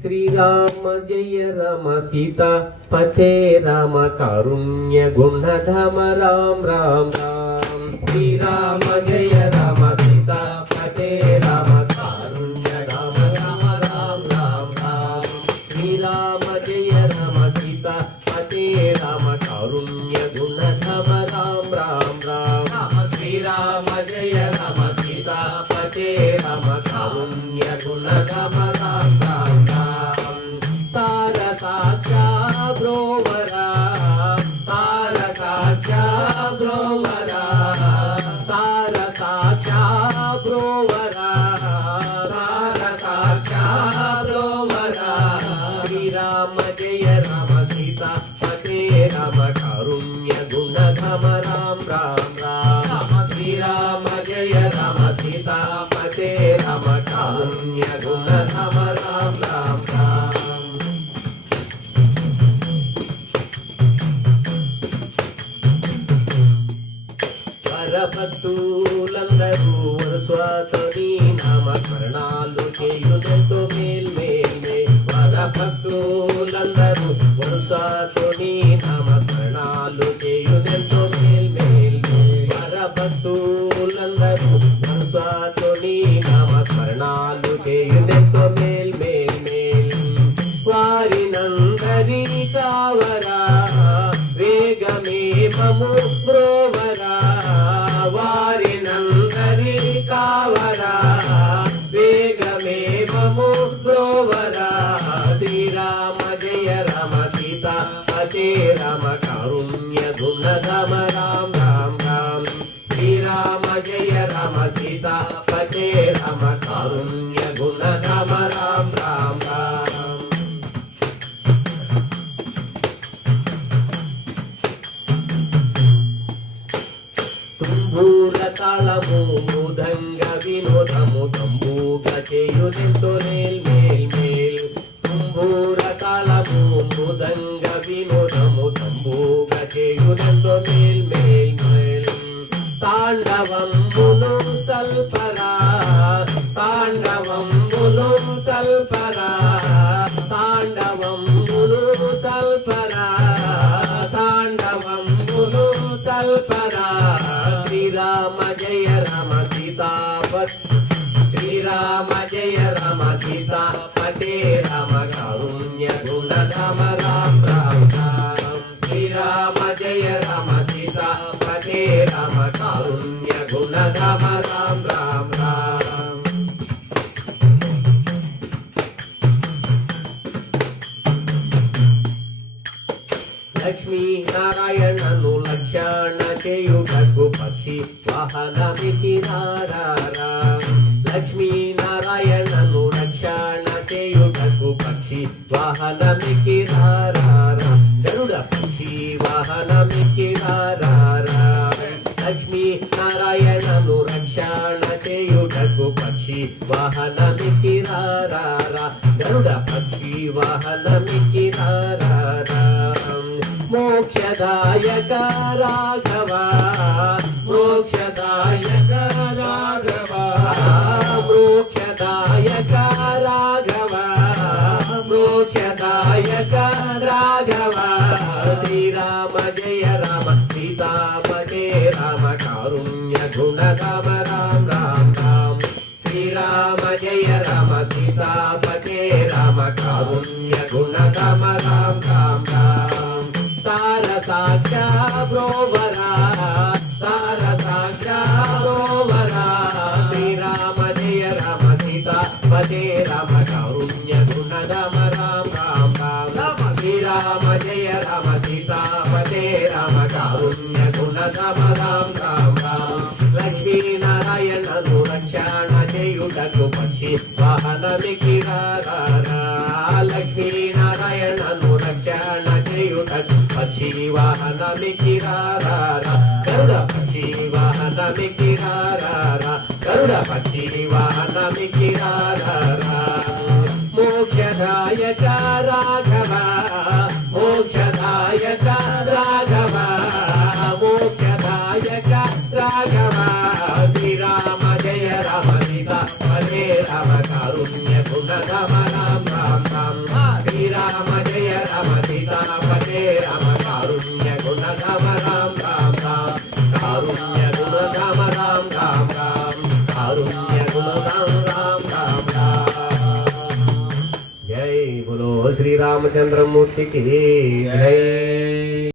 శ్రీరామ జయ రమ సీతా పతే రామ కారుణ్య గుణధామ రామ రామ రామ. శ్రీరామ జయ రమ సీతా పతే రామ కారుణ్య రామ రామ రామ రామ రామ. శ్రీరామ జయ రమ సీతా పతే రామ కారుణ్య గుణధామ రామ రామ రామ. శ్రీరామ జయ రమ సీతా పతే రామ కారుణ్య గుణధామ రామ రామ రామ. తారకాచా బ్రోవరా తారకాచా బ్రోవరా తారకాచా బ్రోవరా తారకాచా బ్రోవరా. శ్రీరామ జయ రామ సీతా పతే రామ కారుణ్య గుణధామ రామ రామ రామ. శ్రీరామ జయ రామ సీతా పతే రామ కారుణ్య గుణధామ రామ రామ రామ. భక్తులందరూ వరస్వాతని నామస్మరణాలు చేయుదెంతో మేల్మేల్మే. భక్తులందరూ వరస్వాతని నామస్మరణాలు చేయుదెంతో మేల్మేల్మే. భక్తులందరూ వరస్వాతని నామస్మరణాలు చేయుదెంతో మేల్మేల్మే. వారినందరి కావరా వేగమే మము బ్రోవరా. వారినందరి కావరా వేగమే మము బ్రోవరా. శ్రీరామ జయ రామ సీతా పతే రామ కారుణ్య గుణధామ రామ రామ రామ. శ్రీరామ జయ రామ సీతా పతే రామ కారుణ్య గుణధామ రామ రామ రామ. తుంబూర తాళము మృదంగ వినోదము తంబూగ చేయుదెంతో మేల్ మేల్ మేల్. తుంబూర తాళము మృదంగ వినోదము తంబూగ చేయుదెంతో మేల్ మేల్ మేల్. తాండవంబులు సల్పరా తాండవంబులు సల్పరా తాండవంబులు సల్పరా తాండవంబులు సల్పరా. శ్రీరామ జయ రామ సీతా శ్రీరామ జయ రామ సీతా పతే రామ కారుణ్య గుణధామ రామ రామ రామ. శ్రీరామ జయ రామ సీతా పతే రామ కారుణ్య గుణధామ రామ రామ రామ. లక్ష్మీ నారాయణను లక్షణ చేయుటకు పక్షి వాహనమికిరారా. లక్ష్మీ నారాయణను రక్షణ చేయుటకు పక్షి వాహనమికిరారా. గరుడ పక్షి వాహనమికిరారా. లక్ష్మీ నారాయణను రక్షణ చేయుటకు పక్షి వాహనమికిరారా. గరుడ పక్షి వాహనమికిరారా. మోక్షదాయక రాఘవ మోక్షదాయక రాఘవ మోక్షదాయక రాఘవ మోక్షదాయక రాఘవ. శ్రీరామ జయ రామ సీతా పతే రామ కారుణ్య గుణధామ రామ రామ రామ. శ్రీరామ జయ రామ సీతా పతే రామ కారుణ్య గుణధామ రామ రామ రామ. తారసాక్షా బ్రోవరా తారసాక్షా బ్రోవరా. శ్రీరామ జయ రామ సీతా పతే రామ కారుణ్య గుణధామ రామ రామ రామ. శ్రీరామ జయ రామ సీతా పతే రామ కారుణ్య గుణధామ రామ రామ రామ. లక్ష్మీ నారాయణను రక్షణ చేయుటకు పక్షి వాహనమికిరారా. లక్ష్మీ నారాయణను రక్షణ చేయుటకు పక్షి వాహనమికిరారా. గరుడ పక్షి వాహనమికిరారా. గరుడ పక్షి వాహనమికిరారా. మోక్షదాయక రాఘవ మోక్షదాయక రాఘవ మోక్షదాయక రాఘవ. శ్రీరామ జయ రామ సీతా పదే రామ కారుణ్య గుణధామ రామ రామ రామ. पते राम कारुण्य गुणधाम राम राम राम कारुण्य गुणधाम राम राम राम कारुण्य गुणधाम राम राम राम। जय बोलो श्री रामचंद्र मूर्ति की जय।